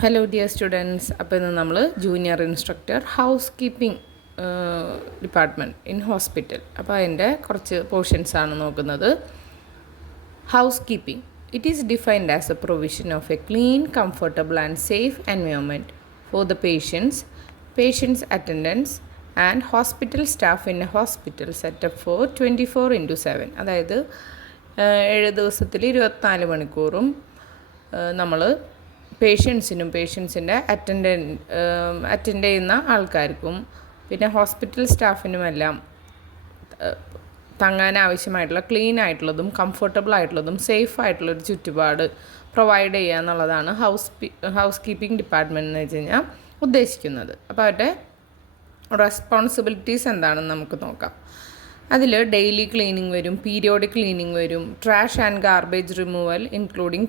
Hello dear students. അപ്പോൾ ഇന്ന് നമ്മൾ junior instructor house keeping department in hospital, അപ്പോൾ അതിൻ്റെ കുറച്ച് പോർഷൻസാണ് നോക്കുന്നത്. House keeping it is defined as a provision of a clean, comfortable and safe environment for the patients attendants and hospital staff in a hospital setup for 24/7. അതായത് 7 ദിവസത്തിൽ 24 മണിക്കൂറും നമ്മൾ പേഷ്യൻസിൻ്റെ attend ചെയ്യുന്ന ആൾക്കാർക്കും പിന്നെ ഹോസ്പിറ്റൽ സ്റ്റാഫിനുമെല്ലാം തങ്ങാൻ ആവശ്യമായിട്ടുള്ള ക്ലീൻ ആയിട്ടുള്ളതും കംഫർട്ടബിൾ ആയിട്ടുള്ളതും സേഫ് ആയിട്ടുള്ളൊരു ചുറ്റുപാട് പ്രൊവൈഡ് ചെയ്യുക എന്നുള്ളതാണ് ഹൗസ് കീപ്പിംഗ് ഡിപ്പാർട്ട്മെൻറ്റ് എന്ന് വെച്ച് കഴിഞ്ഞാൽ ഉദ്ദേശിക്കുന്നത്. അപ്പോൾ അവരുടെ റെസ്പോൺസിബിലിറ്റീസ് എന്താണെന്ന് നമുക്ക് നോക്കാം. അതിൽ ഡെയിലി ക്ലീനിങ് വരും, പീരിയോഡിക് ക്ലീനിങ് വരും, trash and garbage removal including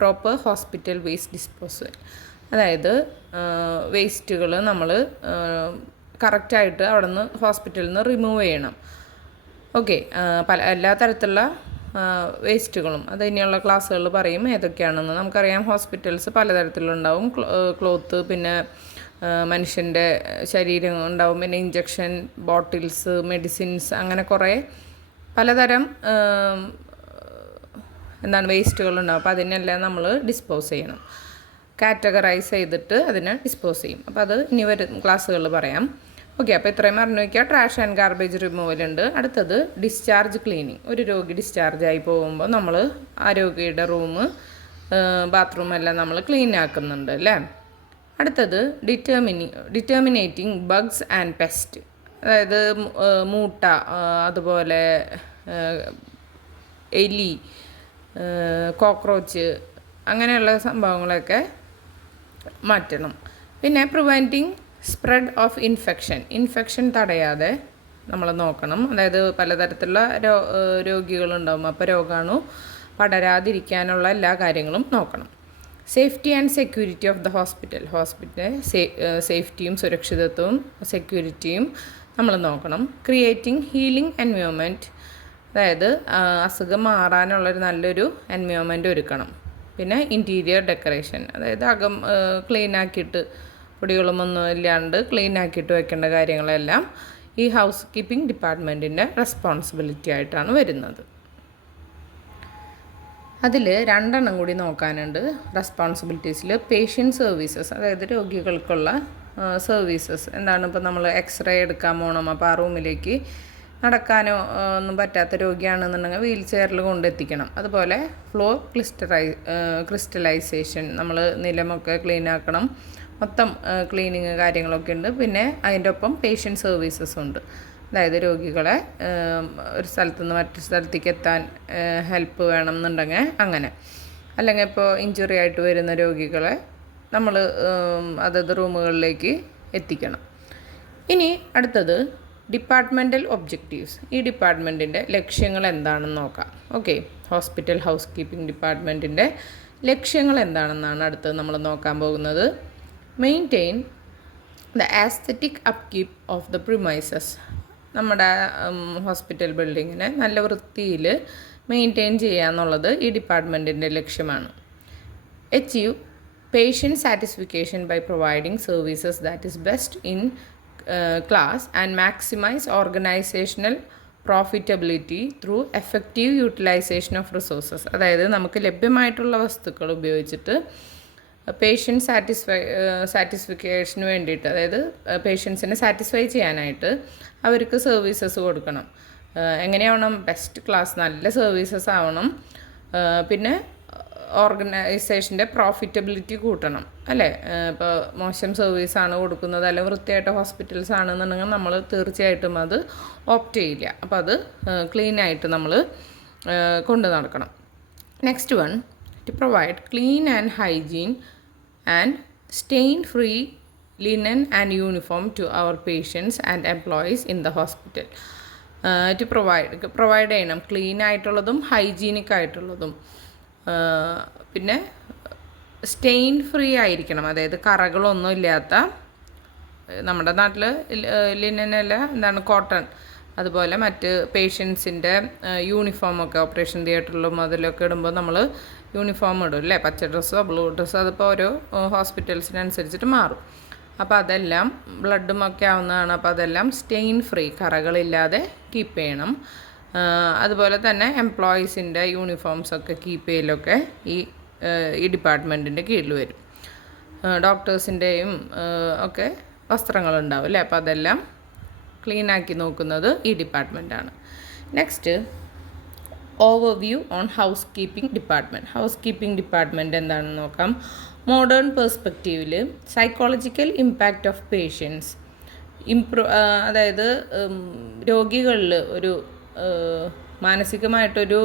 proper hospital waste disposal. അതായത് വേസ്റ്റുകൾ നമ്മൾ കറക്റ്റായിട്ട് അവിടെ നിന്ന് ഹോസ്പിറ്റലിൽ നിന്ന് റിമൂവ് ചെയ്യണം. ഓക്കെ, എല്ലാ തരത്തിലുള്ള വേസ്റ്റുകളും അത് ഇനിയുള്ള ക്ലാസ്സുകളിൽ പറയും ഏതൊക്കെയാണെന്ന്. നമുക്കറിയാം ഹോസ്പിറ്റൽസ് പലതരത്തിലുണ്ടാവും. ക്ലോത്ത്, പിന്നെ മനുഷ്യൻ്റെ ശരീരം ഉണ്ടാവും, പിന്നെ ഇഞ്ചക്ഷൻ ബോട്ടിൽസ്, മെഡിസിൻസ്, അങ്ങനെ കുറേ പലതരം വേസ്റ്റുകളുണ്ടാവും. അപ്പോൾ അതിനെല്ലാം നമ്മൾ ഡിസ്പോസ് ചെയ്യണം, കാറ്റഗറൈസ് ചെയ്തിട്ട് അതിനെ ഡിസ്പോസ് ചെയ്യും. അപ്പോൾ അത് ഇനി വരും ക്ലാസ്സുകളിൽ പറയാം. ഓക്കെ, അപ്പോൾ ഇത്രയും പറഞ്ഞു വയ്ക്കുക. ട്രാഷ് ആൻഡ് ഗാർബേജ് റിമൂവലുണ്ട്. അടുത്തത് ഡിസ്ചാർജ് ക്ലീനിങ്. ഒരു രോഗി ഡിസ്ചാർജായി പോകുമ്പോൾ നമ്മൾ ആ രോഗിയുടെ റൂം, ബാത്റൂം എല്ലാം നമ്മൾ ക്ലീൻ ആക്കുന്നുണ്ട് അല്ലേ. അടുത്തത് ഡിറ്റർമിനേറ്റിംഗ് ബഗ്സ് ആൻഡ് പെസ്റ്റ്. അതായത് മൂട്ട, അതുപോലെ എലി, കോക്രോച്ച്, അങ്ങനെയുള്ള സംഭവങ്ങളൊക്കെ മാറ്റണം. പിന്നെ പ്രിവെൻറ്റിങ് സ്പ്രെഡ് ഓഫ് ഇൻഫെക്ഷൻ തടയാതെ നമ്മൾ നോക്കണം. അതായത് പലതരത്തിലുള്ള രോഗികളുണ്ടാകും, അപ്പോൾ രോഗാണു പടരാതിരിക്കാനുള്ള എല്ലാ കാര്യങ്ങളും നോക്കണം. Safety and security of the hospital സേഫ്റ്റിയും സുരക്ഷിതത്വവും സെക്യൂരിറ്റിയും നമ്മൾ നോക്കണം. ക്രിയേറ്റിംഗ് ഹീലിംഗ് എൻവയോൺമെൻറ്റ്, അതായത് അസുഖം മാറാനുള്ളൊരു നല്ലൊരു എൻവയോൺമെൻറ്റ് ഒരുക്കണം. പിന്നെ ഇൻറ്റീരിയർ ഡെക്കറേഷൻ, അതായത് അകം ക്ലീനാക്കിയിട്ട് പൊടികളുമൊന്നും ഇല്ലാണ്ട് ക്ലീനാക്കിയിട്ട് വെക്കേണ്ട കാര്യങ്ങളെല്ലാം ഈ ഹൗസ് കീപ്പിംഗ് ഡിപ്പാർട്ട്മെൻറ്റിൻ്റെ റെസ്പോൺസിബിലിറ്റി ആയിട്ടാണ് വരുന്നത്. അതിൽ 2 കൂടി നോക്കാനുണ്ട് റെസ്പോൺസിബിലിറ്റീസിൽ. പേഷ്യൻ്റ് സർവീസസ്, അതായത് രോഗികൾക്കുള്ള സർവീസസ് എന്താണ്. ഇപ്പോൾ നമ്മൾ എക്സ്റേ എടുക്കാൻ പോകണം, അപ്പോൾ ആ റൂമിലേക്ക് നടക്കാനോ ഒന്നും പറ്റാത്ത രോഗിയാണെന്നുണ്ടെങ്കിൽ വീൽ ചെയറിൽ കൊണ്ടെത്തിക്കണം. അതുപോലെ ഫ്ലോർ ക്രിസ്റ്റലൈസേഷൻ, നമ്മൾ നിലമൊക്കെ ക്ലീൻ ആക്കണം. മൊത്തം ക്ലീനിങ് കാര്യങ്ങളൊക്കെ ഉണ്ട്. പിന്നെ അതിൻ്റെ ഒപ്പം പേഷ്യൻ്റ് സർവീസസ് ഉണ്ട്. അതായത് രോഗികളെ ഒരു സ്ഥലത്തു നിന്ന് മറ്റൊരു സ്ഥലത്തേക്ക് എത്താൻ ഹെൽപ്പ് വേണം എന്നുണ്ടെങ്കിൽ അങ്ങനെ, അല്ലെങ്കിൽ ഇപ്പോൾ ഇഞ്ചുറി ആയിട്ട് വരുന്ന രോഗികളെ നമ്മൾ അതത് റൂമുകളിലേക്ക് എത്തിക്കണം. ഇനി അടുത്തത് ഡിപ്പാർട്ട്മെൻറ്റൽ ഒബ്ജക്റ്റീവ്സ്. ഈ ഡിപ്പാർട്ട്മെൻറ്റിൻ്റെ ലക്ഷ്യങ്ങൾ എന്താണെന്ന് നോക്കാം. ഓക്കെ, ഹോസ്പിറ്റൽ ഹൗസ് കീപ്പിംഗ് ഡിപ്പാർട്ട്മെൻറ്റിൻ്റെ ലക്ഷ്യങ്ങൾ എന്താണെന്നാണ് അടുത്തത് നമ്മൾ നോക്കാൻ പോകുന്നത്. Maintain the aesthetic upkeep of the premises. നമ്മുടെ ഹോസ്പിറ്റൽ ബിൽഡിങ്ങിനെ നല്ല വൃത്തിയിൽ മെയിൻറ്റെയിൻ ചെയ്യുക എന്നുള്ളത് ഈ ഡിപ്പാർട്ട്മെൻറ്റിൻ്റെ ലക്ഷ്യമാണ്. Achieve patient satisfaction by providing services that is best in class and maximize organizational profitability through effective utilisation of resources. അതായത് നമുക്ക് ലഭ്യമായിട്ടുള്ള വസ്തുക്കൾ ഉപയോഗിച്ചിട്ട് പേഷ്യൻ്റ് സാറ്റിസ്ഫിക്കേഷന് വേണ്ടിയിട്ട്, അതായത് പേഷ്യൻസിനെ സാറ്റിസ്ഫൈ ചെയ്യാനായിട്ട് അവർക്ക് സർവീസസ് കൊടുക്കണം. എങ്ങനെയാവണം? ബെസ്റ്റ് ക്ലാസ്, നല്ല സർവീസസ് ആവണം. പിന്നെ ഓർഗനൈസേഷൻ്റെ പ്രോഫിറ്റബിലിറ്റി കൂട്ടണം അല്ലേ. ഇപ്പോൾ മോശം സർവീസാണ് കൊടുക്കുന്നത്, അല്ലെങ്കിൽ വൃത്തിയായിട്ട് ഹോസ്പിറ്റൽസ് ആണെന്നുണ്ടെങ്കിൽ നമ്മൾ തീർച്ചയായിട്ടും അത് ഓപ്റ്റ് ചെയ്യില്ല. അപ്പോൾ അത് ക്ലീനായിട്ട് നമ്മൾ കൊണ്ടു നടക്കണം. Next one, to provide clean and hygiene and stain-free linen and uniform to our patients and employees in the hospital. To provide ചെയ്യണം ക്ലീൻ ആയിട്ടുള്ളതും ഹൈജീനിക് ആയിട്ടുള്ളതും, പിന്നെ സ്റ്റെയിൻ ഫ്രീ ആയിരിക്കണം, അതായത് കറകളൊന്നും ഇല്ലാത്ത. നമ്മുടെ നാട്ടിൽ ലിനനല്ല, കോട്ടൺ, അതുപോലെ മറ്റ് പേഷ്യൻസിൻ്റെ യൂണിഫോമൊക്കെ ഓപ്പറേഷൻ തിയേറ്ററിലും അതിലൊക്കെ ഇടുമ്പോൾ നമ്മൾ യൂണിഫോം ഇടും അല്ലേ, പച്ച ഡ്രസ്സോ ബ്ലൂ ഡ്രസ്സോ, അതിപ്പോൾ ഓരോ ഹോസ്പിറ്റൽസിനനുസരിച്ചിട്ട് മാറും. അപ്പോൾ അതെല്ലാം ബ്ലഡും ഒക്കെ ആവുന്നതാണ്. അപ്പോൾ അതെല്ലാം സ്റ്റെയിൻ ഫ്രീ, കറകളില്ലാതെ കീപ്പ് ചെയ്യണം. അതുപോലെ തന്നെ എംപ്ലോയീസിൻ്റെ യൂണിഫോംസൊക്കെ കീപ്പ് ചെയ്യലൊക്കെ ഈ ഡിപ്പാർട്ട്മെൻറ്റിൻ്റെ കീഴിൽ വരും. ഡോക്ടേഴ്സിൻ്റെയും ഒക്കെ വസ്ത്രങ്ങളുണ്ടാവും അല്ലേ, അപ്പോൾ അതെല്ലാം ക്ലീനാക്കി നോക്കുന്നത് ഈ ഡിപ്പാർട്ട്മെൻറ്റാണ്. Next, overview on house keeping department. House keeping department എന്താണെന്ന് നോക്കാം. മോഡേൺ പെർസ്പെക്റ്റീവിൽ സൈക്കോളജിക്കൽ ഇമ്പാക്റ്റ് ഓഫ് പേഷ്യൻസ് അതായത് രോഗികളിൽ ഒരു മാനസികമായിട്ടൊരു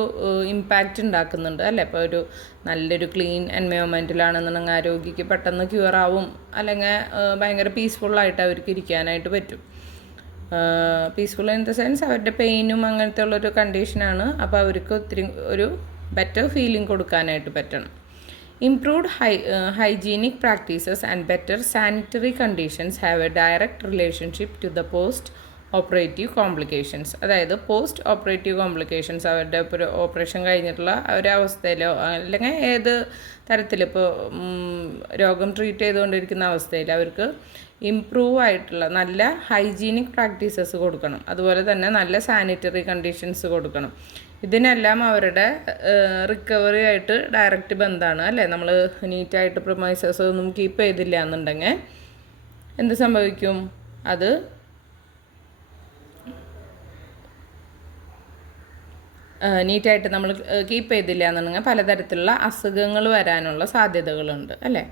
ഇമ്പാക്റ്റ് ഉണ്ടാക്കുന്നുണ്ട് അല്ലേ. ഇപ്പോൾ ഒരു നല്ലൊരു ക്ലീൻ എൻവയോൺമെൻറ്റിലാണെന്നുണ്ടെങ്കിൽ ആ രോഗിക്ക് പെട്ടെന്ന് ക്യൂറാവും, അല്ലെങ്കിൽ ഭയങ്കര പീസ്ഫുള്ളായിട്ട് അവർക്ക് ഇരിക്കാനായിട്ട് പറ്റും. പീസ്ഫുൾ ഇൻ ദ സെൻസ് അവരുടെ പെയിനും അങ്ങനത്തെ ഉള്ളൊരു കണ്ടീഷനാണ്. അപ്പോൾ അവർക്ക് ഒത്തിരി ഒരു ബെറ്റർ ഫീലിംഗ് കൊടുക്കാനായിട്ട് പറ്റണം. Improved hygienic practices and better sanitary conditions have a direct relationship to the post operative complications. അതായത് പോസ്റ്റ് ഓപ്പറേറ്റീവ് കോംപ്ലിക്കേഷൻസ്, അവരുടെ ഇപ്പോൾ ഓപ്പറേഷൻ കഴിഞ്ഞിട്ടുള്ള ഒരവസ്ഥയിലോ അല്ലെങ്കിൽ ഏത് തരത്തിലിപ്പോൾ രോഗം ട്രീറ്റ് ചെയ്തുകൊണ്ടിരിക്കുന്ന അവസ്ഥയിൽ അവർക്ക് ഇംപ്രൂവ് ആയിട്ടുള്ള നല്ല ഹൈജീനിക് പ്രാക്ടീസസ് കൊടുക്കണം. അതുപോലെ തന്നെ നല്ല സാനിറ്ററി കണ്ടീഷൻസ് കൊടുക്കണം. ഇതിനെല്ലാം അവരുടെ റിക്കവറി ആയിട്ട് ഡയറക്റ്റ് ബന്ധമാണ് അല്ലേ. നമ്മൾ നീറ്റായിട്ട് പ്രൊമൈസസ് ഒന്നും കീപ്പ് ചെയ്തില്ല എന്നുണ്ടെങ്കിൽ എന്ത് സംഭവിക്കും? അത് നീറ്റായിട്ട് നമ്മൾ കീപ്പ് ചെയ്തില്ല എന്നുണ്ടെങ്കിൽ പലതരത്തിലുള്ള അസുഖങ്ങൾ വരാനുള്ള സാധ്യതകളുണ്ട് അല്ലേ.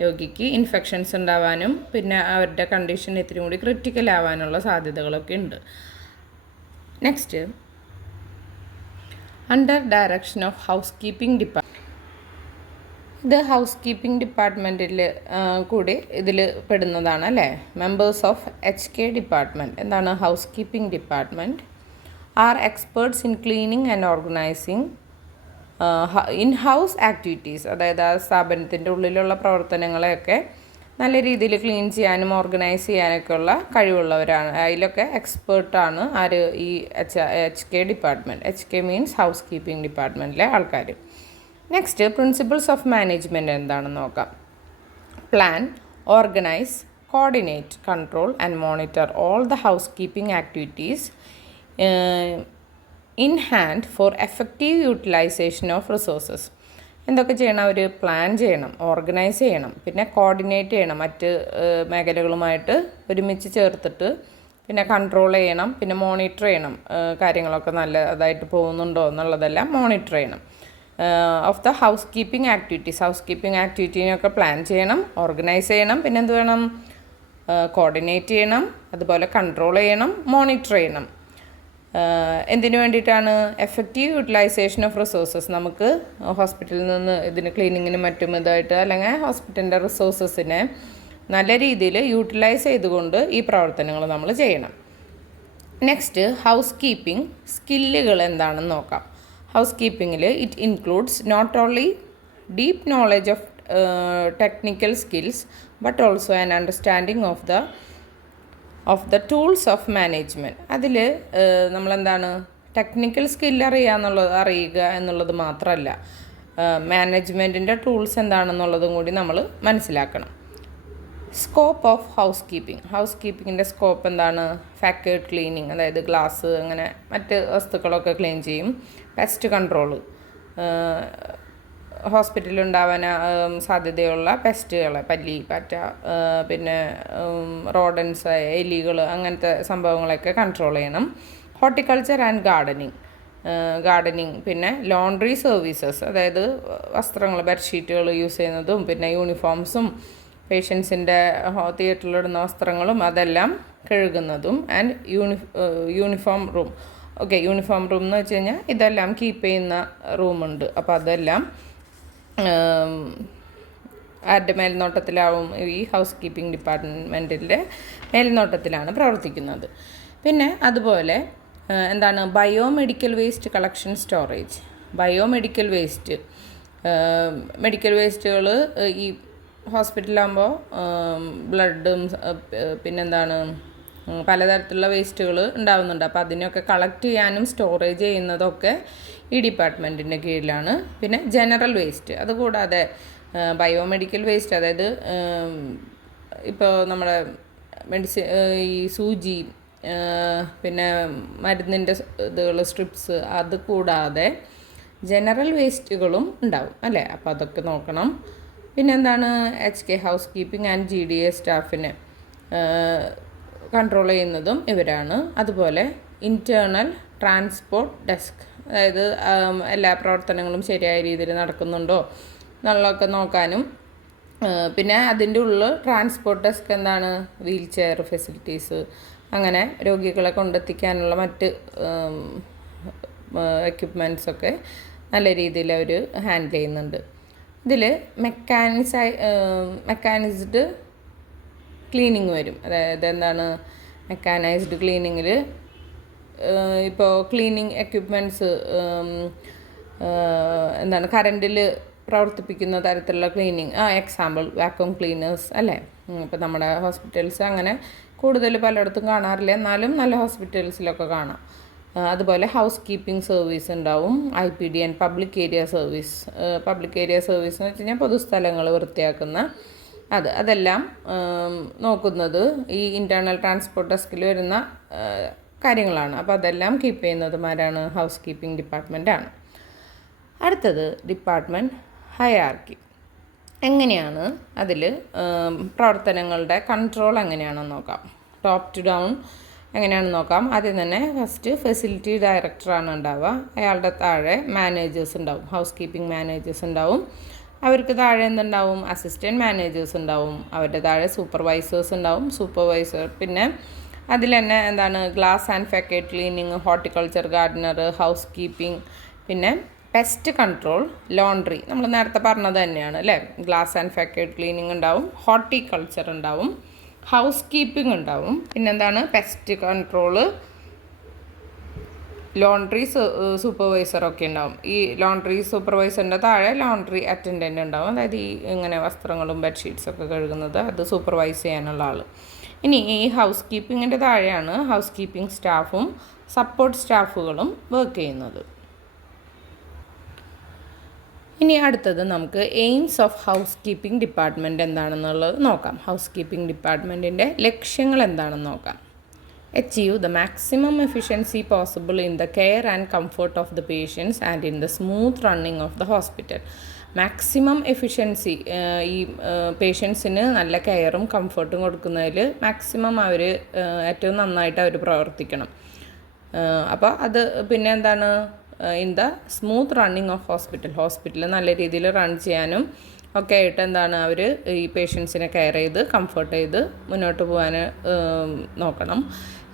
രോഗിക്ക് ഇൻഫെക്ഷൻസ് ഉണ്ടാവാനും പിന്നെ അവരുടെ കണ്ടീഷൻ ഇത്തിരി കൂടി ക്രിട്ടിക്കൽ ആവാനുള്ള സാധ്യതകളൊക്കെ ഉണ്ട്. Next, under direction of house keeping department. ഇത് ഹൗസ് കീപ്പിംഗ് ഡിപ്പാർട്ട്മെൻറ്റിൽ കൂടി ഇതിൽ പെടുന്നതാണ് അല്ലേ. Members of HK department. എന്താണ് house keeping department? Are experts in cleaning and organizing in house activities. അതായത് ആ സ്ഥാപനത്തിൻ്റെ ഉള്ളിലുള്ള പ്രവർത്തനങ്ങളെയൊക്കെ നല്ല രീതിയിൽ ക്ലീൻ ചെയ്യാനും ഓർഗനൈസ് ചെയ്യാനൊക്കെ ഉള്ള കഴിവുള്ളവരാണ്. അതിലൊക്കെ എക്സ്പേർട്ടാണ് ആര്? ഈ HK department. HK means housekeeping ഡിപ്പാർട്ട്മെൻറ്റിലെ ആൾക്കാർ. നെക്സ്റ്റ്, പ്രിൻസിപ്പിൾസ് ഓഫ് മാനേജ്മെൻറ്റ് എന്താണെന്ന് നോക്കാം. Plan, organize, coordinate, control and monitor all the housekeeping activities in hand for effective utilisation of resources. എന്തൊക്കെ ചെയ്യണം? അവർ പ്ലാൻ ചെയ്യണം, ഓർഗനൈസ് ചെയ്യണം, പിന്നെ കോർഡിനേറ്റ് ചെയ്യണം, മറ്റ് മേഖലകളുമായിട്ട് ഒരുമിച്ച് ചേർത്തിട്ട് പിന്നെ കൺട്രോൾ ചെയ്യണം, പിന്നെ മോണിറ്റർ ചെയ്യണം. കാര്യങ്ങളൊക്കെ നല്ലതായിട്ട് പോകുന്നുണ്ടോ എന്നുള്ളതെല്ലാം മോണിറ്റർ ചെയ്യണം. Of the housekeeping activities. Housekeeping ആക്ടിവിറ്റീനൊക്കെ പ്ലാൻ ചെയ്യണം, ഓർഗനൈസ് ചെയ്യണം, പിന്നെ എന്ത് വേണം? കോർഡിനേറ്റ് ചെയ്യണം, അതുപോലെ കൺട്രോൾ ചെയ്യണം, മോണിറ്റർ ചെയ്യണം. എന്തിനു വേണ്ടിയിട്ടാണ്? Effective utilisation of resources. നമുക്ക് ഹോസ്പിറ്റലിൽ നിന്ന് ഇതിന് ക്ലീനിങ്ങിനും മറ്റും ഇതായിട്ട് അല്ലെങ്കിൽ ഹോസ്പിറ്റലിൻ്റെ റിസോഴ്സസിനെ നല്ല രീതിയിൽ യൂട്ടിലൈസ് ചെയ്തുകൊണ്ട് ഈ പ്രവർത്തനങ്ങൾ നമ്മൾ ചെയ്യണം. നെക്സ്റ്റ്, ഹൗസ് കീപ്പിംഗ് സ്കില്ലുകൾ എന്താണെന്ന് നോക്കാം. ഹൗസ് കീപ്പിങ്ങിൽ it includes not only deep knowledge of technical skills but also an understanding of the tools of management. അതിൽ നമ്മളെന്താണ് ടെക്നിക്കൽ സ്കില്ല് അറിയുക എന്നുള്ളത് മാത്രമല്ല, മാനേജ്മെൻറ്റിൻ്റെ ടൂൾസ് എന്താണെന്നുള്ളതും കൂടി നമ്മൾ മനസ്സിലാക്കണം. Scope of housekeeping. ഹൗസ് കീപ്പിങ്ങിൻ്റെ സ്കോപ്പ് എന്താണ്? ഫാക്കേർഡ് ക്ലീനിങ്, അതായത് ഗ്ലാസ് അങ്ങനെ മറ്റ് വസ്തുക്കളൊക്കെ ക്ലീൻ ചെയ്യും. പെസ്റ്റ് കൺട്രോള്, ഹോസ്പിറ്റലിൽ ഉണ്ടാവാൻ സാധ്യതയുള്ള പെസ്റ്റുകളെ, പല്ലി, പാറ്റ, പിന്നെ റോഡൻസ്, എലികൾ, അങ്ങനത്തെ സംഭവങ്ങളൊക്കെ കൺട്രോൾ ചെയ്യണം. ഹോർട്ടിക്കൾച്ചർ ആൻഡ് ഗാർഡനിങ്, പിന്നെ ലോണ്ട്രി സർവീസസ്, അതായത് വസ്ത്രങ്ങൾ, ബെഡ്ഷീറ്റുകൾ യൂസ് ചെയ്യുന്നതും പിന്നെ യൂണിഫോംസും പേഷ്യൻസിൻ്റെ തിയേറ്ററിലിടുന്ന വസ്ത്രങ്ങളും അതെല്ലാം കഴുകുന്നതും. And uniform room. Okay, uniform room എന്ന് വെച്ച് കഴിഞ്ഞാൽ ഇതെല്ലാം കീപ്പ് ചെയ്യുന്ന റൂമുണ്ട്. അപ്പോൾ അതെല്ലാം ആരുടെ മേൽനോട്ടത്തിലാവും? ഈ ഹൗസ് കീപ്പിംഗ് ഡിപ്പാർട്ട്മെൻറ്റിൻ്റെ മേൽനോട്ടത്തിലാണ് പ്രവർത്തിക്കുന്നത്. പിന്നെ അതുപോലെ എന്താണ്? Biomedical waste collection storage. Biomedical waste, medical വേസ്റ്റുകൾ ഈ ഹോസ്പിറ്റലാകുമ്പോൾ ബ്ലഡും പിന്നെന്താണ് പലതരത്തിലുള്ള വേസ്റ്റുകൾ ഉണ്ടാവുന്നുണ്ട്. അപ്പോൾ അതിനൊക്കെ കളക്ട് ചെയ്യാനും സ്റ്റോറേജ് ചെയ്യുന്നതൊക്കെ ഈ ഡിപ്പാർട്ട്മെൻറ്റിൻ്റെ കീഴിലാണ്. പിന്നെ ജനറൽ വേസ്റ്റ്, അതുകൂടാതെ ബയോമെഡിക്കൽ വേസ്റ്റ്, അതായത് ഇപ്പോൾ നമ്മുടെ ഈ സൂചി, പിന്നെ മരുന്നിൻ്റെ ഇതുകൾ, സ്ട്രിപ്സ്, അത് കൂടാതെ ജനറൽ വേസ്റ്റുകളും ഉണ്ടാവും അല്ലേ. അപ്പോൾ അതൊക്കെ നോക്കണം. പിന്നെന്താണ്, HK house keeping and GDA സ്റ്റാഫിനെ കൺട്രോൾ ചെയ്യുന്നതും ഇവരാണ്. അതുപോലെ ഇൻറ്റേർണൽ ട്രാൻസ്പോർട്ട് ഡെസ്ക്, അതായത് എല്ലാ പ്രവർത്തനങ്ങളും ശരിയായ രീതിയിൽ നടക്കുന്നുണ്ടോ എന്നുള്ളതൊക്കെ നോക്കാനും. പിന്നെ അതിൻ്റെ ഉള്ളിൽ ട്രാൻസ്പോർട്ട് ഡെസ്ക് എന്താണ്, വീൽ ചെയർ ഫെസിലിറ്റീസ്, അങ്ങനെ രോഗികളെ കൊണ്ടെത്തിക്കാനുള്ള മറ്റ് എക്യുപ്മെൻറ്റ്സൊക്കെ നല്ല രീതിയിൽ അവർ ഹാൻഡിൽ ചെയ്യുന്നുണ്ട്. ഇതിൽ മെക്കാനിസ്ഡ് ക്ലീനിങ് വരും. അതായത് എന്താണ്, മെക്കാനൈസ്ഡ് ക്ലീനിങ്ങിൽ ഇപ്പോൾ ക്ലീനിങ് എക്യുപ്മെൻറ്റ്സ് എന്താണ്, കറണ്ടിൽ പ്രവർത്തിപ്പിക്കുന്ന തരത്തിലുള്ള ക്ലീനിങ്, എക്സാമ്പിൾ വാക്വം ക്ലീനേഴ്സ് അല്ലേ. ഇപ്പോൾ നമ്മുടെ ഹോസ്പിറ്റൽസ് അങ്ങനെ കൂടുതൽ പലയിടത്തും കാണാറില്ല, എന്നാലും നല്ല ഹോസ്പിറ്റൽസിലൊക്കെ കാണാം. അതുപോലെ ഹൗസ് കീപ്പിംഗ് സർവീസ് ഉണ്ടാവും. IPD and public area service. Public area service എന്ന് വെച്ച് കഴിഞ്ഞാൽ പൊതുസ്ഥലങ്ങൾ വൃത്തിയാക്കുന്ന അതെല്ലാം നോക്കുന്നത് ഈ ഇൻറ്റേർണൽ ട്രാൻസ്പോർട്ട് ഡെസ്കിൽ വരുന്ന കാര്യങ്ങളാണ്. അപ്പോൾ അതെല്ലാം കീപ്പ് ചെയ്യുന്നതുമാരാണ്, ഹൗസ് കീപ്പിംഗ് ഡിപ്പാർട്ട്മെൻറ്റാണ്. അടുത്തത് ഡിപ്പാർട്ട്മെൻറ്റ് ഹയറാർക്കി. എങ്ങനെയാണ് അതിൽ പ്രവർത്തനങ്ങളുടെ കൺട്രോൾ എങ്ങനെയാണെന്ന് നോക്കാം. ടോപ്പ് ടു ഡൗൺ എങ്ങനെയാണെന്ന് നോക്കാം. ആദ്യം തന്നെ ഫസ്റ്റ് ഫെസിലിറ്റി ഡയറക്ടറാണ് ഉണ്ടാവുക. അയാളുടെ താഴെ മാനേജേഴ്സ് ഉണ്ടാവും, ഹൗസ് കീപ്പിംഗ് മാനേജേഴ്സ് ഉണ്ടാവും. അവർക്ക് താഴെ എന്തുണ്ടാവും, അസിസ്റ്റൻറ്റ് മാനേജേഴ്സ് ഉണ്ടാവും. അവരുടെ താഴെ സൂപ്പർവൈസേഴ്സ് ഉണ്ടാവും, പിന്നെ അതിൽ തന്നെ എന്താണ്, glass and facade cleaning, horticulture gardener, housekeeping, പിന്നെ പെസ്റ്റ് കൺട്രോൾ, ലോണ്ട്രി, നമ്മൾ നേരത്തെ പറഞ്ഞത് തന്നെയാണ് അല്ലേ. ഗ്ലാസ് ആൻഡ് ഫാക്കറ്റ് ക്ലീനിങ് ഉണ്ടാവും, ഹോർട്ടിക്കൾച്ചർ ഉണ്ടാവും, ഹൗസ് കീപ്പിംഗ് ഉണ്ടാവും, പിന്നെന്താണ്, പെസ്റ്റ് കൺട്രോള്, ലോണ്ട്രി സൂപ്പർവൈസറൊക്കെ ഉണ്ടാവും. ഈ ലോണ്ട്രി സൂപ്പർവൈസറിൻ്റെ താഴെ ലോണ്ട്രി അറ്റൻഡൻ്റ് ഉണ്ടാവും, അതായത് ഈ ഇങ്ങനെ വസ്ത്രങ്ങളും ബെഡ്ഷീറ്റ്സൊക്കെ കഴുകുന്നത്, അത് സൂപ്പർവൈസ് ചെയ്യാനുള്ള ആൾ. ഇനി ഈ ഹൗസ് കീപ്പിങ്ങിൻ്റെ താഴെയാണ് ഹൗസ് കീപ്പിംഗ് സ്റ്റാഫും സപ്പോർട്ട് സ്റ്റാഫുകളും വർക്ക് ചെയ്യുന്നത്. ഇനി അടുത്തത് നമുക്ക് aims of house keeping department എന്താണെന്നുള്ളത് നോക്കാം. ഹൗസ് കീപ്പിംഗ് ഡിപ്പാർട്ട്മെൻറ്റിൻ്റെ ലക്ഷ്യങ്ങൾ എന്താണെന്ന് നോക്കാം. Achieve the maximum efficiency possible in the care and comfort of the patients and in the smooth running of the hospital. Maximum efficiency, ഈ പേഷ്യൻസിന് നല്ല കെയറും കംഫർട്ടും കൊടുക്കുന്നതിൽ മാക്സിമം അവർ ഏറ്റവും നന്നായിട്ട് അവർ പ്രവർത്തിക്കണം. അപ്പോൾ അത് പിന്നെ എന്താണ്, in the smooth running of hospital നല്ല രീതിയിൽ റൺ ചെയ്യാനും ഒക്കെ ആയിട്ട് എന്താണ്, അവർ ഈ പേഷ്യൻസിനെ കെയർ ചെയ്ത് കംഫർട്ട് ചെയ്ത് മുന്നോട്ട് പോകാൻ നോക്കണം.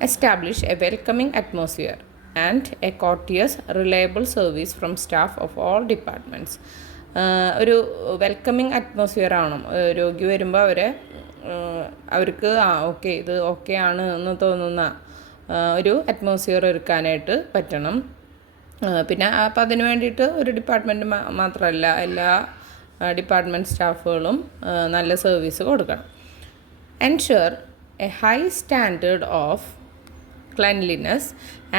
Establish A welcoming atmosphere and A courteous reliable service from staff of all departments. ഒരു വെൽക്കമിങ് അറ്റ്മോസ്ഫിയർ ആവണം. രോഗി വരുമ്പോൾ അവർക്ക് ഓക്കെ ഇത് ഓക്കെ ആണ് എന്ന് തോന്നുന്ന ഒരു അറ്റ്മോസ്ഫിയർ ഒരുക്കാനായിട്ട് പറ്റണം. പിന്നെ അപ്പോൾ അതിന് വേണ്ടിയിട്ട് ഒരു ഡിപ്പാർട്ട്മെൻറ്റ് മാത്രമല്ല, എല്ലാ ഡിപ്പാർട്ട്മെൻറ്റ് സ്റ്റാഫുകളും നല്ല സർവീസ് കൊടുക്കണം. Ensure a high standard of cleanliness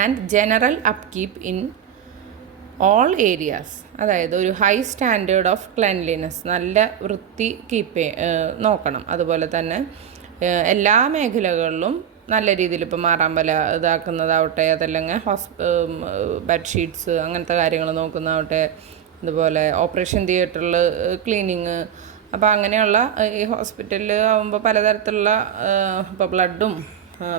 and general upkeep in all areas. അതായത് ഒരു ഹൈ സ്റ്റാൻഡേർഡ് ഓഫ് ക്ലെൻലിനെസ്, നല്ല വൃത്തി നോക്കണം. അതുപോലെ തന്നെ എല്ലാ മേഖലകളിലും നല്ല രീതിയിൽ ഇപ്പോൾ മാറാമ്പല ഇതാക്കുന്നതാവട്ടെ, അതല്ലെങ്കിൽ ബെഡ്ഷീറ്റ്സ് അങ്ങനത്തെ കാര്യങ്ങൾ നോക്കുന്നതാവട്ടെ, അതുപോലെ ഓപ്പറേഷൻ തിയേറ്ററിൽ ക്ലീനിങ്. അപ്പോൾ അങ്ങനെയുള്ള ഈ ഹോസ്പിറ്റലിൽ ആകുമ്പോൾ പലതരത്തിലുള്ള ഇപ്പോൾ ബ്ലഡും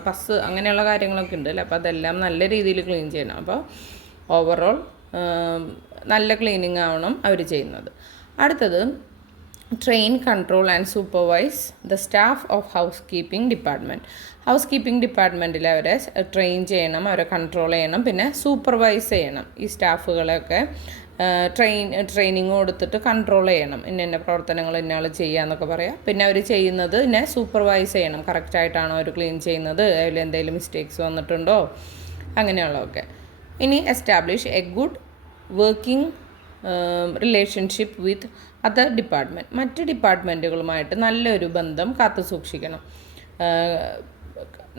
പസ് അങ്ങനെയുള്ള കാര്യങ്ങളൊക്കെ ഉണ്ട് അല്ലേ. അപ്പോൾ അതെല്ലാം നല്ല രീതിയിൽ ക്ലീൻ ചെയ്യണം. അപ്പോൾ ഓവറോൾ നല്ല ക്ലീനിങ് ആവണം അവർ ചെയ്യുന്നത്. അടുത്തത് train, control and supervise the staff of house keeping department. Housekeeping ഡിപ്പാർട്ട്മെൻറ്റിൽ അവരെ ട്രെയിൻ ചെയ്യണം, അവരെ കൺട്രോൾ ചെയ്യണം, പിന്നെ സൂപ്പർവൈസ് ചെയ്യണം. ഈ സ്റ്റാഫുകളെയൊക്കെ ട്രെയിനിങ് കൊടുത്തിട്ട് കൺട്രോൾ ചെയ്യണം. ഇന്ന പ്രവർത്തനങ്ങൾ ഇന്നയാൾ ചെയ്യുക എന്നൊക്കെ പറയാം. പിന്നെ അവർ ചെയ്യുന്നത് സൂപ്പർവൈസ് ചെയ്യണം. കറക്റ്റായിട്ടാണോ അവർ ക്ലീൻ ചെയ്യുന്നത്, അതിൽ എന്തെങ്കിലും മിസ്റ്റേക്സ് വന്നിട്ടുണ്ടോ, അങ്ങനെയുള്ളതൊക്കെ. ഇനി establish A good working relationship with other department. മറ്റ് ഡിപ്പാർട്ട്മെൻറ്റുകളുമായിട്ട് നല്ലൊരു ബന്ധം കാത്തു സൂക്ഷിക്കണം.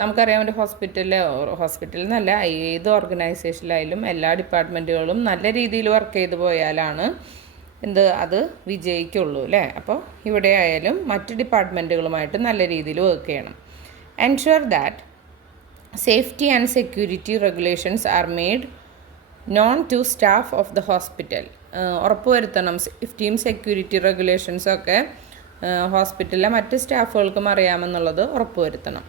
നമുക്കറിയാം ഒരു ഹോസ്പിറ്റലിൽ എന്നല്ല ഏത് ഓർഗനൈസേഷനിലായാലും എല്ലാ ഡിപ്പാർട്ട്മെൻറ്റുകളും നല്ല രീതിയിൽ വർക്ക് ചെയ്ത് പോയാലാണ് അത് വിജയിക്കുള്ളൂ അല്ലേ. അപ്പോൾ ഇവിടെ ആയാലും മറ്റ് ഡിപ്പാർട്ട്മെൻറ്റുകളുമായിട്ട് നല്ല രീതിയിൽ വർക്ക് ചെയ്യണം. Ensure that safety and security regulations are made known to staff of the hospital. ഉറപ്പുവരുത്തണം സേഫ്റ്റിയും സെക്യൂരിറ്റി റെഗുലേഷൻസൊക്കെ ഹോസ്പിറ്റലിലെ മറ്റ് സ്റ്റാഫുകൾക്കും അറിയാമെന്നുള്ളത് ഉറപ്പുവരുത്തണം.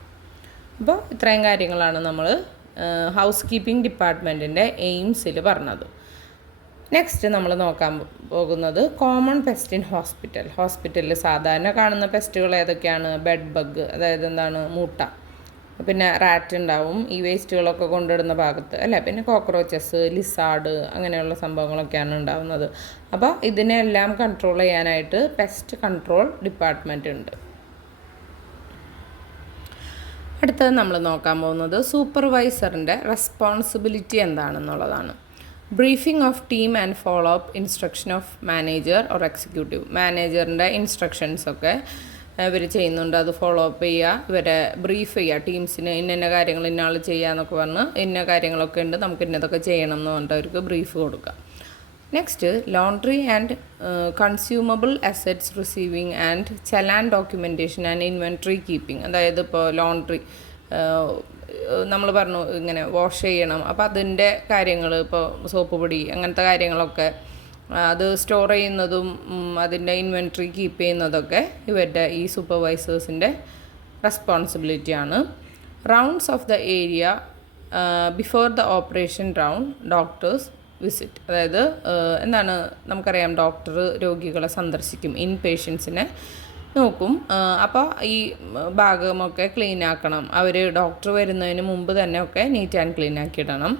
അപ്പോൾ ഇത്രയും കാര്യങ്ങളാണ് നമ്മൾ ഹൗസ് കീപ്പിംഗ് ഡിപ്പാർട്ട്മെൻറ്റിൻ്റെ എയിംസിൽ പറഞ്ഞത്. നെക്സ്റ്റ് നമ്മൾ നോക്കാൻ പോകുന്നത് കോമൺ പെസ്റ്റ് ഇൻ ഹോസ്പിറ്റലിൽ സാധാരണ കാണുന്ന പെസ്റ്റുകൾ ഏതൊക്കെയാണ്? ബെഡ് ബഗ്, അതായത് മൂട്ട, പിന്നെ റാറ്റ് ഉണ്ടാവും ഈ വേസ്റ്റുകളൊക്കെ കൊണ്ടിടുന്ന ഭാഗത്ത് അല്ലേ, പിന്നെ കോക്രോച്ചസ്, ലിസാർഡ്, അങ്ങനെയുള്ള സംഭവങ്ങളൊക്കെയാണ് ഉണ്ടാകുന്നത്. അപ്പോൾ ഇതിനെല്ലാം കൺട്രോൾ ചെയ്യാനായിട്ട് പെസ്റ്റ് കൺട്രോൾ ഡിപ്പാർട്ട്മെൻറ്റ് ഉണ്ട്. അടുത്തത് നമ്മൾ നോക്കാൻ പോകുന്നത് സൂപ്പർവൈസറിൻ്റെ റെസ്പോൺസിബിലിറ്റി എന്താണെന്നുള്ളതാണ്. Briefing of team and follow up instruction of manager or executive. മാനേജറിൻ്റെ ഇൻസ്ട്രക്ഷൻസൊക്കെ ഇവർ ചെയ്യുന്നുണ്ട്, അത് ഫോളോ അപ്പ് ചെയ്യുക, ഇവരെ ബ്രീഫ് ചെയ്യുക, ടീംസിന് ഇന്ന കാര്യങ്ങൾ ഇന്ന ആൾ ചെയ്യുക എന്നൊക്കെ പറഞ്ഞ് ഇന്ന കാര്യങ്ങളൊക്കെ ഉണ്ട്, നമുക്ക് ഇന്നതൊക്കെ ചെയ്യണം എന്ന് പറഞ്ഞിട്ട് അവർക്ക് ബ്രീഫ് കൊടുക്കുക. Next laundry and consumable assets receiving and challan documentation and inventory keeping. അതായത് ഇപ്പോൾ ലോണ്ടറി നമ്മൾ പറഞ്ഞു ഇങ്ങനെ വാഷ് ചെയ്യണം, അപ്പോൾ അതിൻ്റെ കാര്യങ്ങൾ, ഇപ്പോൾ സോപ്പ് പൊടി അങ്ങനത്തെ കാര്യങ്ങളൊക്കെ അത് സ്റ്റോർ ചെയ്യുന്നതും അതിൻ്റെ ഇൻവെൻട്രി കീപ്പ് ചെയ്യുന്നതൊക്കെ ഇവരുടെ ഈ സൂപ്പർവൈസേഴ്സിൻ്റെ റെസ്പോൺസിബിലിറ്റിയാണ്. Rounds of the area before the operation round doctors visit. അതായത് നമുക്കറിയാം ഡോക്ടർ രോഗികളെ സന്ദർശിക്കും, ഇൻ പേഷ്യൻസിനെ നോക്കും. അപ്പോൾ ഈ ഭാഗമൊക്കെ ക്ലീൻ ആക്കണം, അവർ ഡോക്ടർ വരുന്നതിന് മുമ്പ് തന്നെ ഒക്കെ നീറ്റ് ആൻഡ് ക്ലീൻ ആക്കി ഇടണം.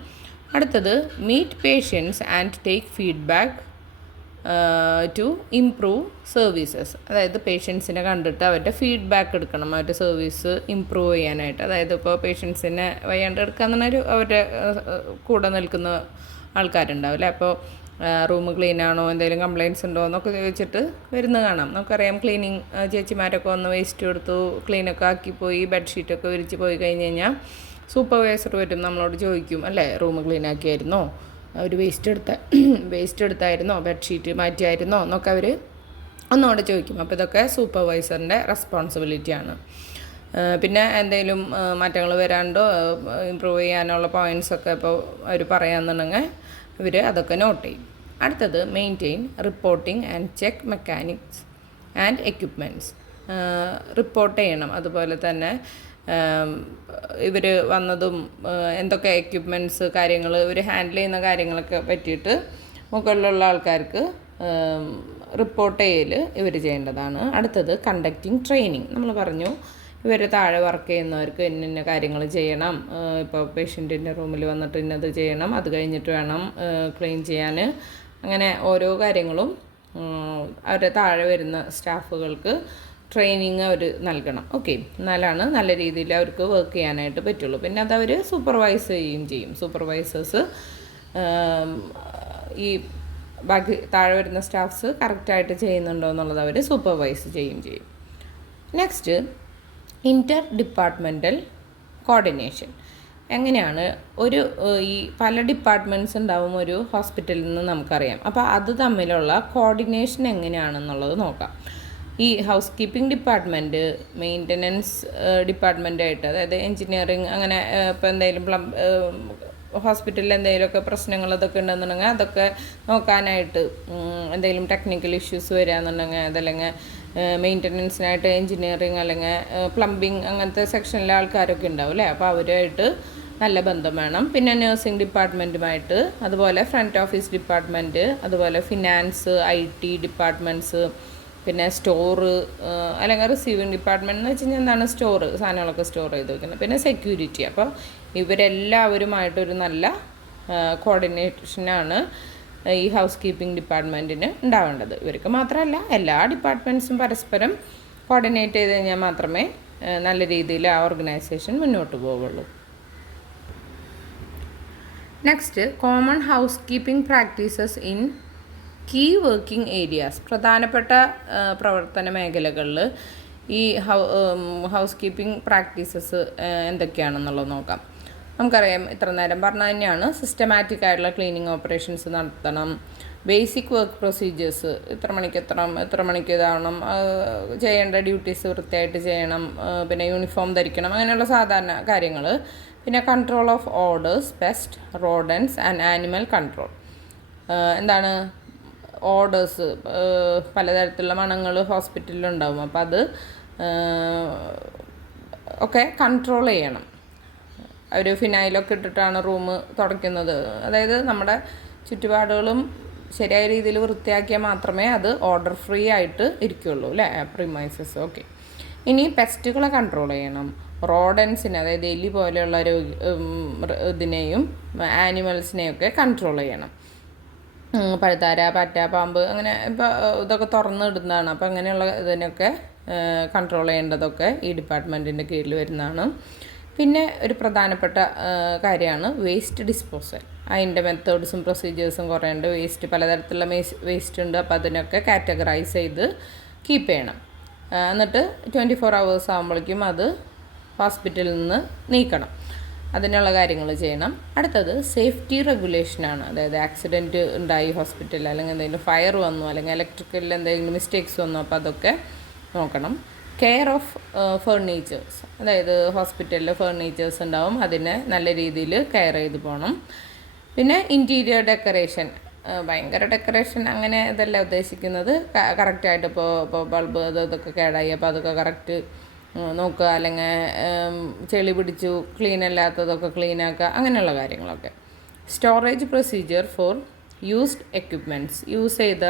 അടുത്തത് meet patients and take feedback to improve services. അതായത് പേഷ്യൻസിനെ കണ്ടിട്ട് അവരുടെ ഫീഡ്ബാക്ക് എടുക്കണം, അവരുടെ സർവീസ് ഇംപ്രൂവ് ചെയ്യാനായിട്ട്. അതായത് ഇപ്പോൾ പേഷ്യൻസിനെ വയ്യാണ്ട് എടുക്കാമെന്നൊരു അവരുടെ കൂടെ നിൽക്കുന്ന ആൾക്കാരുണ്ടാവില്ലേ, അപ്പോൾ റൂം ക്ലീൻ ആണോ, എന്തെങ്കിലും കംപ്ലയിൻറ്റ്സ് ഉണ്ടോ എന്നൊക്കെ ചോദിച്ചിട്ട് വരുന്നത് കാണാം. നമുക്കറിയാം ക്ലീനിങ് ചേച്ചിമാരൊക്കെ വന്ന് വേസ്റ്റ് എടുത്തു ക്ലീനൊക്കെ ആക്കിപ്പോയി ബെഡ്ഷീറ്റൊക്കെ വിരിച്ച് പോയി കഴിഞ്ഞ് കഴിഞ്ഞാൽ സൂപ്പർവൈസർ വരും, നമ്മളോട് ചോദിക്കും അല്ലേ, റൂം ക്ലീൻ ആക്കിയായിരുന്നോ, അവർ വേസ്റ്റ് എടുത്തായിരുന്നോ, ബെഡ്ഷീറ്റ് മാറ്റിയായിരുന്നോ എന്നൊക്കെ അവർ ഒന്നുകൂടെ ചോദിക്കും. അപ്പോൾ ഇതൊക്കെ സൂപ്പർവൈസറിൻ്റെ റെസ്പോൺസിബിലിറ്റിയാണ്. പിന്നെ എന്തെങ്കിലും മാറ്റങ്ങൾ വരാണ്ടോ ഇമ്പ്രൂവ് ചെയ്യാനുള്ള പോയിൻറ്റ്സൊക്കെ ഇപ്പോൾ അവർ പറയാമെന്നുണ്ടെങ്കിൽ ഇവർ അതൊക്കെ നോട്ട് ചെയ്യും. അടുത്തത് maintain reporting and check mechanics and equipments. Report ചെയ്യണം, അതുപോലെ തന്നെ ഇവർ വന്നതും എന്തൊക്കെ എക്യുപ്മെൻറ്റ്സ് കാര്യങ്ങൾ ഇവർ ഹാൻഡിൽ ചെയ്യുന്ന കാര്യങ്ങളൊക്കെ പറ്റിയിട്ട് മുകളിലുള്ള ആൾക്കാർക്ക് റിപ്പോർട്ട് ചെയ്യൽ ഇവർ ചെയ്യേണ്ടതാണ്. അടുത്തത് കണ്ടക്റ്റിംഗ് ട്രെയിനിങ്. നമ്മൾ പറഞ്ഞു ഇവർ താഴെ വർക്ക് ചെയ്യുന്നവർക്ക് ഇന്ന കാര്യങ്ങൾ ചെയ്യണം, ഇപ്പോൾ പേഷ്യൻറ്റിൻ്റെ റൂമിൽ വന്നിട്ട് ഇന്നത് ചെയ്യണം, അത് കഴിഞ്ഞിട്ട് വേണം ക്ലീൻ ചെയ്യാൻ, അങ്ങനെ ഓരോ കാര്യങ്ങളും അവരുടെ താഴെ വരുന്ന സ്റ്റാഫുകൾക്ക് ട്രെയിനിങ് അവർ നൽകണം. ഓക്കെ, എന്നാലാണ് നല്ല രീതിയിൽ അവർക്ക് വർക്ക് ചെയ്യാനായിട്ട് പറ്റുള്ളൂ. പിന്നെ അതവർ സൂപ്പർവൈസ് ചെയ്യും. സൂപ്പർവൈസേഴ്സ് ഈ ബാക്കി താഴെ വരുന്ന സ്റ്റാഫ്സ് കറക്റ്റായിട്ട് ചെയ്യുന്നുണ്ടോ എന്നുള്ളത് അവർ സൂപ്പർവൈസ് ചെയ്യും. നെക്സ്റ്റ് ഇൻ്റർ ഡിപ്പാർട്ട്മെൻ്റൽ കോർഡിനേഷൻ. എങ്ങനെയാണ് ഈ പല ഡിപ്പാർട്ട്മെൻറ്റ്സ് ഉണ്ടാവും ഒരു ഹോസ്പിറ്റലിൽ നിന്ന് നമുക്കറിയാം. അപ്പോൾ അത് തമ്മിലുള്ള കോർഡിനേഷൻ എങ്ങനെയാണെന്നുള്ളത് നോക്കാം. ഈ ഹൗസ് കീപ്പിംഗ് ഡിപ്പാർട്ട്മെൻറ്റ് മെയിൻ്റനൻസ് ഡിപ്പാർട്ട്മെൻറ്റായിട്ട്, അതായത് എൻജിനീയറിങ് അങ്ങനെ ഇപ്പോൾ എന്തെങ്കിലും ഹോസ്പിറ്റലിൽ എന്തെങ്കിലുമൊക്കെ പ്രശ്നങ്ങൾ അതൊക്കെ ഉണ്ടെന്നുണ്ടെങ്കിൽ അതൊക്കെ നോക്കാനായിട്ട്, എന്തെങ്കിലും ടെക്നിക്കൽ ഇഷ്യൂസ് വരികയെന്നുണ്ടെങ്കിൽ അതല്ലെങ്കിൽ മെയിൻ്റനൻസിനായിട്ട് എൻജിനീയറിങ് അല്ലെങ്കിൽ പ്ലംബിങ് അങ്ങനത്തെ സെക്ഷനിലെ ആൾക്കാരൊക്കെ ഉണ്ടാവും അല്ലേ, അപ്പോൾ അവരുമായിട്ട് നല്ല ബന്ധം വേണം. പിന്നെ നഴ്സിംഗ് ഡിപ്പാർട്ട്മെൻറ്റുമായിട്ട്, അതുപോലെ ഫ്രണ്ട് ഓഫീസ് ഡിപ്പാർട്ട്മെൻറ്റ്, അതുപോലെ ഫിനാൻസ്, IT ഡിപ്പാർട്ട്മെൻറ്റ്സ്, പിന്നെ സ്റ്റോറ് അല്ലെങ്കിൽ റിസീവിങ് ഡിപ്പാർട്ട്മെൻറ്റ് എന്ന് വെച്ച് കഴിഞ്ഞാൽ സ്റ്റോറ്, സാധനങ്ങളൊക്കെ സ്റ്റോർ ചെയ്ത് വെക്കുന്നത്, പിന്നെ സെക്യൂരിറ്റി. അപ്പോൾ ഇവരെല്ലാവരുമായിട്ടൊരു നല്ല കോർഡിനേഷനാണ് ഈ ഹൗസ് കീപ്പിംഗ് ഡിപ്പാർട്ട്മെൻറ്റിന് ഉണ്ടാവേണ്ടത്. ഇവർക്ക് മാത്രമല്ല എല്ലാ ഡിപ്പാർട്ട്മെൻറ്റ്സും പരസ്പരം കോർഡിനേറ്റ് ചെയ്ത് കഴിഞ്ഞാൽ മാത്രമേ നല്ല രീതിയിൽ ആ ഓർഗനൈസേഷൻ മുന്നോട്ട് പോവുള്ളൂ. Next common house keeping practices in key working areas. പ്രധാനപ്പെട്ട പ്രവർത്തന മേഖലകളിൽ ഈ ഹൗസ് കീപ്പിംഗ് പ്രാക്ടീസസ് എന്തൊക്കെയാണെന്നുള്ളത് നോക്കാം. നമുക്കറിയാം, ഇത്ര നേരം പറഞ്ഞ തന്നെയാണ്. സിസ്റ്റമാറ്റിക് ആയിട്ടുള്ള ക്ലീനിങ് ഓപ്പറേഷൻസ് നടത്തണം. ബേസിക് വർക്ക് പ്രൊസീജിയേഴ്സ്, എത്ര മണിക്ക് ഇതാവണം, ചെയ്യേണ്ട ഡ്യൂട്ടീസ് വൃത്തിയായിട്ട് ചെയ്യണം, പിന്നെ യൂണിഫോം ധരിക്കണം, അങ്ങനെയുള്ള സാധാരണ കാര്യങ്ങൾ. പിന്നെ control of orders, pest, rodents and animal control. എന്താണ് ഓഡേഴ്സ്? പലതരത്തിലുള്ള മണങ്ങൾ ഹോസ്പിറ്റലിലുണ്ടാവും. അപ്പോൾ അത് ഒക്കെ കൺട്രോൾ ചെയ്യണം. അവർ ഫിനൈലൊക്കെ ഇട്ടിട്ടാണ് റൂം തുടയ്ക്കുന്നത്. അതായത് നമ്മുടെ ചുറ്റുപാടുകളും ശരിയായ രീതിയിൽ വൃത്തിയാക്കിയാൽ മാത്രമേ അത് ഓർഡർ ഫ്രീ ആയിട്ട് ഇരിക്കുകയുള്ളൂ അല്ലേ, പ്രിമൈസസ്. ഓക്കെ. ഇനി പെസ്റ്റുകളെ കൺട്രോൾ ചെയ്യണം. റോഡൻസിനെ, അതായത് എലി പോലെയുള്ള ഇതിനെയും ആനിമൽസിനെയൊക്കെ കൺട്രോൾ ചെയ്യണം. പഴുതാര, പാറ്റ, പാമ്പ്, അങ്ങനെ ഇപ്പോൾ ഇതൊക്കെ തുറന്നിടുന്നതാണ്. അപ്പോൾ അങ്ങനെയുള്ള ഇതിനൊക്കെ കൺട്രോൾ ചെയ്യേണ്ടതൊക്കെ ഈ ഡിപ്പാർട്ട്മെൻറ്റിൻ്റെ കീഴിൽ വരുന്നതാണ്. പിന്നെ ഒരു പ്രധാനപ്പെട്ട കാര്യമാണ് വേസ്റ്റ് ഡിസ്പോസൽ. അതിൻ്റെ മെത്തേഡ്സും പ്രൊസീജിയേഴ്സും കുറേ ഉണ്ട്. വേസ്റ്റ്, പലതരത്തിലുള്ള വേസ്റ്റ് ഉണ്ട്. അപ്പോൾ അതിനൊക്കെ കാറ്റഗറൈസ് ചെയ്ത് കീപ്പ് ചെയ്യണം. എന്നിട്ട് 24 hours ആകുമ്പോഴേക്കും അത് ഹോസ്പിറ്റലിൽ നിന്ന് നീക്കണം. അതിനുള്ള കാര്യങ്ങൾ ചെയ്യണം. അടുത്തത് സേഫ്റ്റി റെഗുലേഷനാണ്. അതായത് ആക്സിഡൻറ്റ് ഉണ്ടായി ഹോസ്പിറ്റലിൽ, അല്ലെങ്കിൽ എന്തെങ്കിലും ഫയർ വന്നു, അല്ലെങ്കിൽ ഇലക്ട്രിക്കലിൽ എന്തെങ്കിലും മിസ്റ്റേക്സ് വന്നു, അപ്പോൾ അതൊക്കെ നോക്കണം. കെയർ ഓഫ് ഫർണിച്ചേഴ്സ്, അതായത് ഹോസ്പിറ്റലിൽ ഫർണിച്ചേഴ്സ് ഉണ്ടാവും, അതിനെ നല്ല രീതിയിൽ കെയർ ചെയ്ത് പോകണം. പിന്നെ ഇൻറ്റീരിയർ ഡെക്കറേഷൻ, ഭയങ്കര ഡെക്കറേഷൻ അങ്ങനെ ഇതല്ല ഉദ്ദേശിക്കുന്നത്. കറക്റ്റായിട്ട് ഇപ്പോൾ ബൾബ് ഇതൊക്കെ കേടായി, അപ്പോൾ അതൊക്കെ കറക്റ്റ് നോക്കുക, അല്ലെങ്കിൽ ചെളി പിടിച്ചു ക്ലീൻ അല്ലാത്തതൊക്കെ ക്ലീനാക്കുക, അങ്ങനെയുള്ള കാര്യങ്ങളൊക്കെ. Storage procedure for used equipments, use ചെയ്ത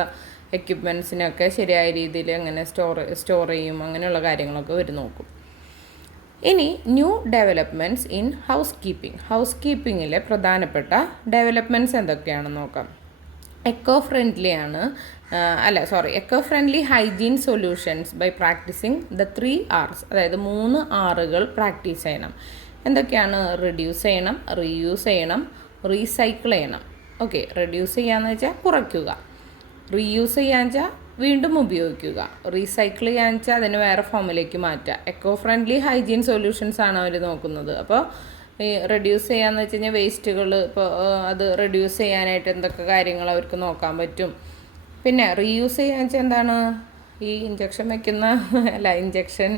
എക്യുപ്മെൻറ്റ്സിനൊക്കെ ശരിയായ രീതിയിൽ എങ്ങനെ സ്റ്റോർ ചെയ്യും, അങ്ങനെയുള്ള കാര്യങ്ങളൊക്കെ ഇവർ നോക്കും. ഇനി ന്യൂ ഡെവലപ്മെൻറ്റ്സ് ഇൻ ഹൗസ് കീപ്പിങ്ങിലെ പ്രധാനപ്പെട്ട ഡെവലപ്മെൻറ്റ്സ് എന്തൊക്കെയാണെന്ന് നോക്കാം. Eco friendly hygiene solutions by practising the 3 R's, അതായത് 3 R'കൾ പ്രാക്ടീസ് ചെയ്യണം. എന്തൊക്കെയാണ്? റെഡ്യൂസ് ചെയ്യണം, റീയൂസ് ചെയ്യണം, റീസൈക്കിൾ ചെയ്യണം. ഓക്കെ. റെഡ്യൂസ് ചെയ്യാന്ന് വെച്ചാൽ കുറയ്ക്കുക, റീയൂസ് ചെയ്യാന്ന് വെച്ചാൽ വീണ്ടും ഉപയോഗിക്കുക, റീസൈക്കിൾ ചെയ്യാന്ന് വെച്ചാൽ അതിന് വേറെ ഫോമിലേക്ക് മാറ്റുക. എക്കോ ഫ്രണ്ട്ലി ഹൈജീൻ സൊല്യൂഷൻസ് ആണ് അവർ നോക്കുന്നത്. അപ്പോൾ ഈ റെഡ്യൂസ് ചെയ്യാന്ന് വെച്ച് കഴിഞ്ഞാൽ വേസ്റ്റുകൾ, ഇപ്പോൾ അത് റെഡ്യൂസ് ചെയ്യാനായിട്ട് എന്തൊക്കെ കാര്യങ്ങൾ അവർക്ക് നോക്കാൻ പറ്റും. പിന്നെ റീയൂസ് ചെയ്യാന്ന് വെച്ചാൽ എന്താണ്? ഈ ഇഞ്ചക്ഷൻ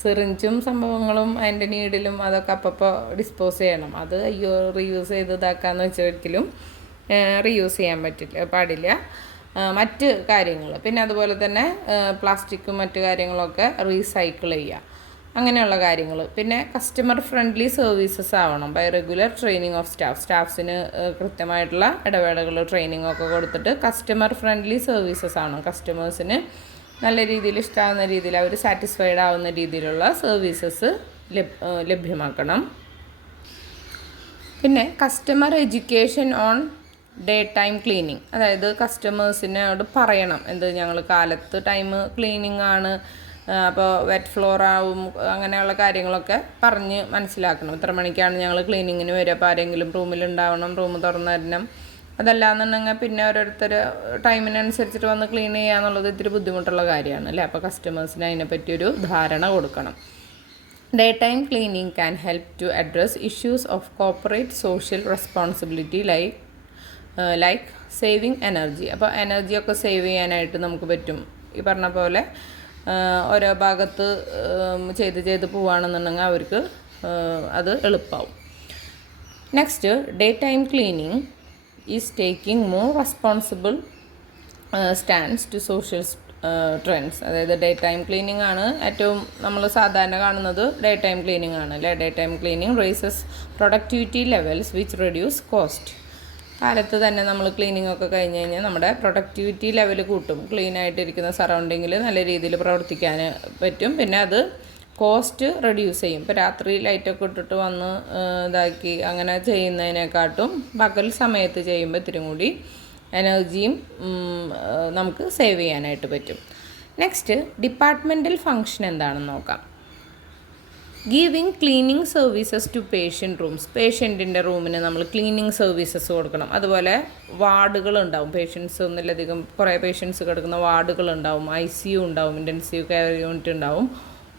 സിറിഞ്ചും സംഭവങ്ങളും അതിൻ്റെ നീഡിലും അതൊക്കെ അപ്പോൾ ഡിസ്പോസ് ചെയ്യണം. അത് റീയൂസ് ചെയ്ത് ഇതാക്കാന്ന് വെച്ചാൽ ഒരിക്കലും റീയൂസ് ചെയ്യാൻ പാടില്ല. മറ്റ് കാര്യങ്ങൾ, പിന്നെ അതുപോലെ തന്നെ പ്ലാസ്റ്റിക്കും മറ്റു കാര്യങ്ങളൊക്കെ റീസൈക്കിൾ ചെയ്യുക, അങ്ങനെയുള്ള കാര്യങ്ങൾ. പിന്നെ കസ്റ്റമർ ഫ്രണ്ട്ലി സർവീസസ് ആവണം. ബൈ റെഗുലർ ട്രെയിനിങ് ഓഫ് സ്റ്റാഫ്സിന് കൃത്യമായിട്ടുള്ള ഇടവേളകൾ ട്രെയിനിങ് ഒക്കെ കൊടുത്തിട്ട് കസ്റ്റമർ ഫ്രണ്ട്ലി സർവീസസ് ആവണം. കസ്റ്റമേഴ്സിന് നല്ല രീതിയിൽ ഇഷ്ടമാവുന്ന രീതിയിൽ, അവർ സാറ്റിസ്ഫൈഡ് ആവുന്ന രീതിയിലുള്ള സർവീസസ് ലഭ്യമാക്കണം. പിന്നെ customer education on day time cleaning, അതായത് കസ്റ്റമേഴ്സിനോട് പറയണം, ഞങ്ങൾ കാലത്ത് ടൈം ക്ലീനിങ് ആണ്, അപ്പോൾ വെറ്റ് ഫ്ലോർ ആവും, അങ്ങനെയുള്ള കാര്യങ്ങളൊക്കെ പറഞ്ഞ് മനസ്സിലാക്കണം. ഇത്ര മണിക്കാണ് ഞങ്ങൾ ക്ലീനിങ്ങിന് വരിക, അപ്പോൾ ആരെങ്കിലും റൂമിലുണ്ടാവണം, റൂം തുറന്നു തരണം. അതല്ലാന്നുണ്ടെങ്കിൽ പിന്നെ ഓരോരുത്തർ ടൈമിനനുസരിച്ചിട്ട് വന്ന് ക്ലീൻ ചെയ്യുക എന്നുള്ളത് ഇത്തിരി ബുദ്ധിമുട്ടുള്ള കാര്യമാണ് അല്ലേ. അപ്പോൾ കസ്റ്റമേഴ്സിന് അതിനെപ്പറ്റിയൊരു ധാരണ കൊടുക്കണം. Day time cleaning can help to address issues of corporate social responsibility like saving energy. അപ്പോൾ എനർജിയൊക്കെ സേവ് ചെയ്യാനായിട്ട് നമുക്ക് പറ്റും. ഈ പറഞ്ഞ പോലെ ഓരോ ഭാഗത്ത് ചെയ്ത് പോവുകയാണെന്നുണ്ടെങ്കിൽ അവർക്ക് അത് എളുപ്പമാവും. Next, day time cleaning is taking more responsible stands to social trends. അതായത് ഡേ ടൈം ക്ലീനിങ് ആണ് ഏറ്റവും നമ്മൾ സാധാരണ കാണുന്നത്. ഡേ ടൈം ക്ലീനിങ് ആണ് അല്ലേ. Day time cleaning races productivity levels which reduce cost. കാലത്ത് തന്നെ നമ്മൾ ക്ലീനിങ് ഒക്കെ കഴിഞ്ഞ് കഴിഞ്ഞാൽ നമ്മുടെ പ്രൊഡക്ടിവിറ്റി ലെവൽ കൂട്ടും. ക്ലീനായിട്ടിരിക്കുന്ന സറൗണ്ടിങ്ങിൽ നല്ല രീതിയിൽ പ്രവർത്തിക്കാൻ പറ്റും. പിന്നെ അത് കോസ്റ്റ് റെഡ്യൂസ് ചെയ്യും. ഇപ്പോൾ രാത്രി ലൈറ്റൊക്കെ ഇട്ടിട്ട് വന്ന് ഇതാക്കി അങ്ങനെ ചെയ്യുന്നതിനെക്കാട്ടും പകൽ സമയത്ത് ചെയ്യുമ്പോൾ ഇത്തിരി കൂടി എനർജിയും നമുക്ക് സേവ് ചെയ്യാനായിട്ട് പറ്റും. നെക്സ്റ്റ്, ഡിപ്പാർട്ട്മെൻറ്റൽ ഫങ്ഷൻ എന്താണെന്ന് നോക്കാം. Giving cleaning services to patient rooms. പേഷ്യൻറ്റിൻ്റെ റൂമിന് നമ്മൾ ക്ലീനിങ് സർവീസസ് കൊടുക്കണം. അതുപോലെ വാർഡുകളുണ്ടാവും, പേഷ്യൻസ് ഒന്നിലധികം കുറേ പേഷ്യൻസ് കിടക്കുന്ന വാർഡുകളുണ്ടാവും, ICU ഉണ്ടാവും, ഇൻറ്റൻസീവ് കെയർ യൂണിറ്റ് ഉണ്ടാവും,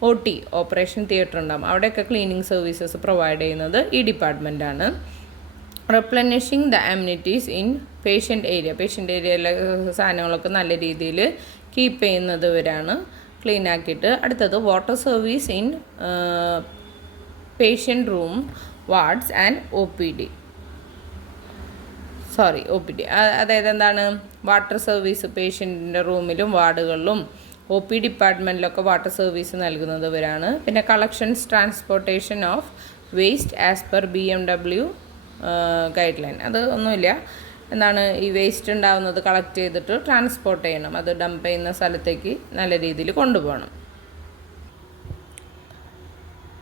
OT ഓപ്പറേഷൻ തിയേറ്റർ ഉണ്ടാവും. അവിടെയൊക്കെ ക്ലീനിങ് സർവീസസ് പ്രൊവൈഡ് ചെയ്യുന്നത് ഈ ഡിപ്പാർട്ട്മെൻറ്റാണ്. റെപ്ലനിഷിങ് ദ അമ്യൂണിറ്റീസ് ഇൻ പേഷ്യൻ്റ് ഏരിയയിലെ സാധനങ്ങളൊക്കെ നല്ല രീതിയിൽ കീപ്പ് ചെയ്യുന്നത് ഇവരാണ്, ക്ലീൻ ആക്കിയിട്ട്. അടുത്തത് water service in patient room, wards and OPD. അതായത് എന്താണ്, വാട്ടർ സർവീസ് പേഷ്യൻറ്റിൻ്റെ റൂമിലും വാർഡുകളിലും OP ഡിപ്പാർട്ട്മെൻറ്റിലൊക്കെ വാട്ടർ സർവീസ് നൽകുന്നത് ഇവരാണ്. പിന്നെ collections transportation of waste as per BMW guide line. അത് ഒന്നുമില്ല, എന്താണ്, ഈ വേസ്റ്റ് ഉണ്ടാകുന്നത് കളക്ട് ചെയ്തിട്ട് ട്രാൻസ്പോർട്ട് ചെയ്യണം, അത് ഡംപ് ചെയ്യുന്ന സ്ഥലത്തേക്ക് നല്ല രീതിയിൽ കൊണ്ടുപോകണം.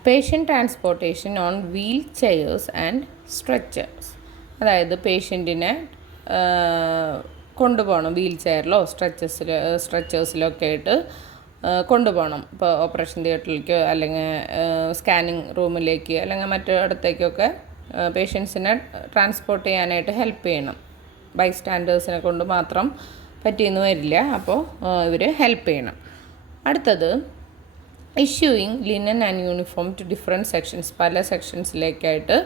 Patient transportation on wheel chairs and stretchers. അതായത് പേഷ്യൻറ്റിനെ കൊണ്ടുപോകണം വീൽ ചെയറിലോ സ്ട്രെച്ചേഴ്സിലൊക്കെ ആയിട്ട് കൊണ്ടുപോകണം. ഇപ്പോൾ ഓപ്പറേഷൻ തിയേറ്ററിലേക്കോ അല്ലെങ്കിൽ സ്കാനിങ് റൂമിലേക്ക് അല്ലെങ്കിൽ മറ്റിടത്തേക്കൊക്കെ പേഷ്യൻസിനെ ട്രാൻസ്പോർട്ട് ചെയ്യാനായിട്ട് ഹെൽപ്പ് ചെയ്യണം. ബൈസ്റ്റാൻഡേഴ്സിനെ കൊണ്ട് മാത്രം പറ്റിയെന്ന് വരില്ല, അപ്പോൾ ഇവർ ഹെൽപ്പ് ചെയ്യണം. അടുത്തത് issuing linen and uniform to different sections. പല സെക്ഷൻസിലേക്കായിട്ട്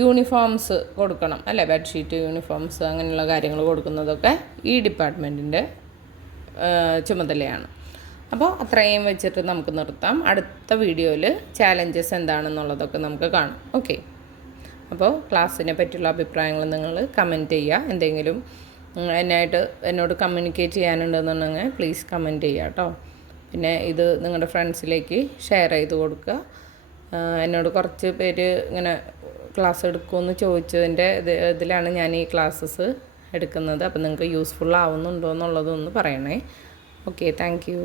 യൂണിഫോംസ് കൊടുക്കണം, അല്ലേ, ബെഡ്ഷീറ്റ്, യൂണിഫോംസ്, അങ്ങനെയുള്ള കാര്യങ്ങൾ കൊടുക്കുന്നതൊക്കെ ഈ ഡിപ്പാർട്ട്മെൻറ്റിൻ്റെ ചുമതലയാണ്. അപ്പോൾ അത്രയും വെച്ചിട്ട് നമുക്ക് നിർത്താം. അടുത്ത വീഡിയോയിൽ ചാലഞ്ചസ് എന്താണെന്നുള്ളതൊക്കെ നമുക്ക് കാണാം. ഓക്കെ, അപ്പോൾ ക്ലാസ്സിനെ പറ്റിയുള്ള അഭിപ്രായങ്ങൾ നിങ്ങൾ കമൻറ്റ് ചെയ്യുക. എന്തെങ്കിലും എന്നോട് കമ്മ്യൂണിക്കേറ്റ് ചെയ്യാനുണ്ടെന്നുണ്ടെങ്കിൽ പ്ലീസ് കമൻറ്റ് ചെയ്യുക കേട്ടോ. പിന്നെ ഇത് നിങ്ങളുടെ ഫ്രണ്ട്സിലേക്ക് ഷെയർ ചെയ്ത് കൊടുക്കുക. എന്നോട് കുറച്ച് പേര് ഇങ്ങനെ ക്ലാസ് എടുക്കുമെന്ന് ചോദിച്ചതിൻ്റെ ഇതിലാണ് ഞാൻ ഈ ക്ലാസ്സസ് എടുക്കുന്നത്. അപ്പോൾ നിങ്ങൾക്ക് യൂസ്ഫുൾ ആവുന്നുണ്ടോ എന്നുള്ളതൊന്ന് പറയണേ. Okay, thank you.